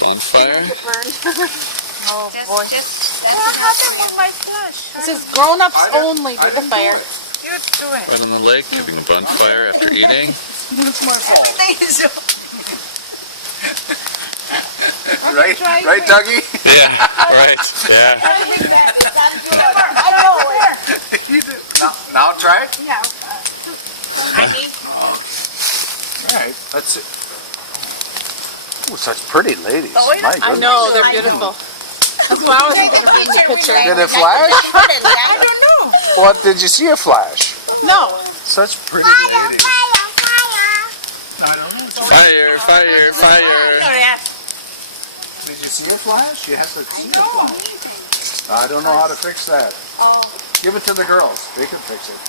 Bonfire. Oh, boy. What happened with my flash? This is grown-ups only do the fire. You do it. Right on the lake, having a bonfire after eating. Everything is Right, Dougie? Yeah, right. Yeah. Now try it? Yeah. Alright, let's see. Oh, such pretty ladies. Oh, yeah. My I goodness. know, they're beautiful. That's why I wasn't going to ruin the picture. Did it flash? I don't know. What, did you see a flash? No. Such pretty ladies. I don't know. Fire, fire, fire. Did you see a flash? You have to see a flash. I don't know how to fix that. Give it to the girls. They can fix it.